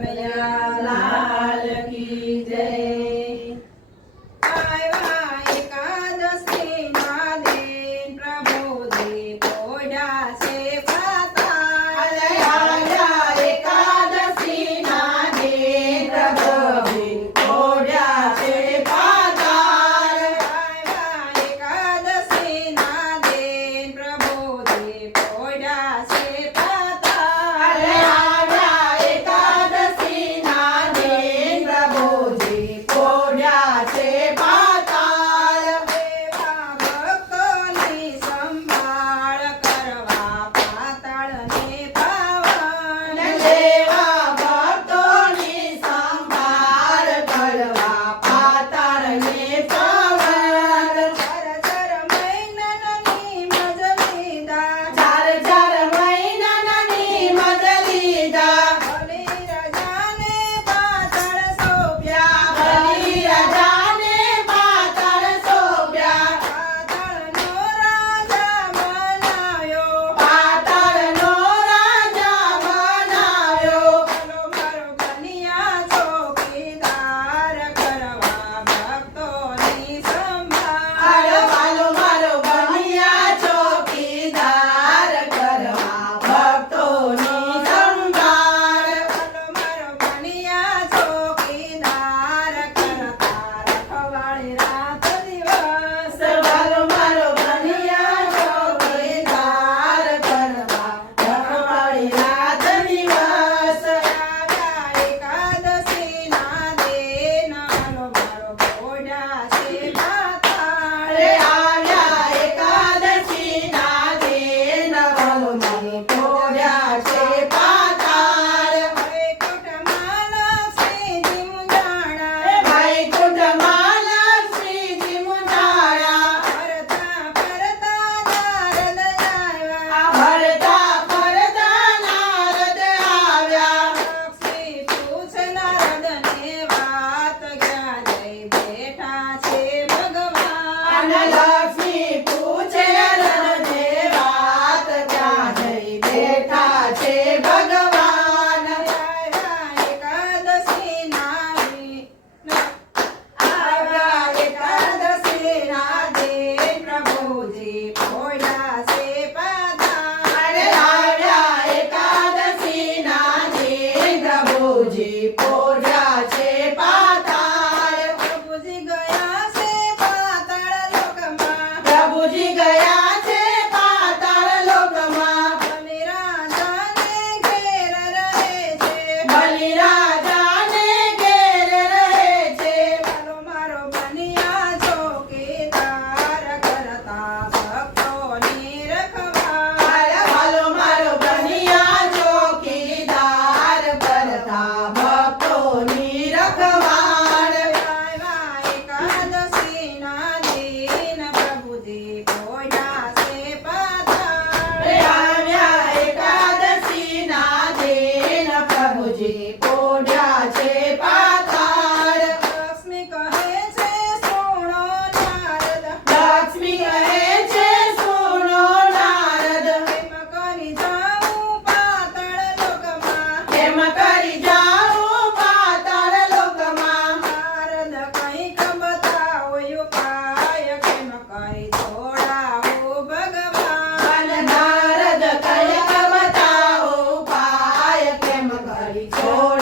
કનૈયા લાલ કી જય। આવ્યા એકાદશીના દિન પ્રભુજી પોઢ્યા છે પાતાળ। આવ્યા એકાદશીના દિન પ્રભુજી પોઢ્યા છે પાતાળ। આવ્યા એકાદશીના દિન પ્રભુજી પોઢ્યા છે પાતાળ। આવ્યા એકાદશીના દિન પ્રભુજી પોઢ્યા છે પાતાળ। એવા ભક્તોની સંભાળ કરવા પાતાળને પાવન। દેવા ભક્તોની સંભાળ કરવા પાતાળને પાવન। ચાર મહિનાની મજલીદા ચાર ચાર મહિનાની મજલીદા બલી રાજાને પાતાળ સોંપ્યા। બલી રાજાને પાતાળ સોંપ્યા। પાતાળનો રાજા બનાવ્યો। પાતાળનો રાજા બનાવ્યો। બોલો મારો કનૈયા ચોકીદાર કરવા ભક્તોની સંભાળ। વાલો મારો બનિયા ચોકીદાર કરવા ભક્તોની સંભાળ। બોલો મારો કનૈયા ચોકીદાર કરતા રખવાળે રાત દિવસ। વાલો મારો બનિયા ચોકીદાર કરવા રખવાળી રાત દિવસ। આવ્યા એકાદશીના દિન બોલો મારો પોઢ્યા છે પાતાળ। આવ્યા એકાદશીના દિન વાલો મને પોઢ્યા છે પાતાળ। વૈકુંઠમાં લક્ષ્મીજી મુંજાણા। વૈકુંઠમાં લક્ષ્મીજી મુંજાણા। ફરતા ફરતા નારદ આવ્યા। ફરતા ફરતા નારદ આવ્યા। લક્ષ્મી પૂછે નારદને વાત ક્યાં જઈ બેઠા છે ભગવાન। અને લક્ષ્મી પૂછે નારદને વાત ક્યાં જઈ બેઠા છે ભગવાન। આવ્યા એકાદશીના દિન આવ્યા એકાદશીના દિન પ્રભુજી પોઢ્યા છે પાતાળ। આવ્યા એકાદશીના દિન પ્રભુજી પોઢ્યા છે પાતાળ। પ્રભુજી ગયા છે પાતાળ લોકમાં। પ્રભુજી ગયા છે પાતાળ લોકમાં। બલિ રાજાને ઘેર રહે છે। બલિ રાજાને ઘેર રહે છે। બોલો મારો બનિયા ચોકીદાર કરતા ભક્તોની રખવાળ। વાલો મારો બનિયા ચોકીદાર કરતા ભક્તોની રખવાળ। આવ્યા એકાદશીના દિન પ્રભુજી પોઢ્યા છે પાતાળ। આવ્યા એકાદશીના દિન પ્રભુજી પોઢ્યા છે પાતાળ। લક્ષ્મી કહે છે સુણો નારદ। લક્ષ્મી કહે છે સુનો નારદ। એમ કરી જાઉં પાતાળ લોકમાં। એમ કરી જાઉં પાતાળ લોકમાં। નારદ કંઈક બતાવો ઉપાય કેમ કરી છોડાવું ભગવાન। નારદ કયક બતાવો ઉપાય કેમ કરી છોડ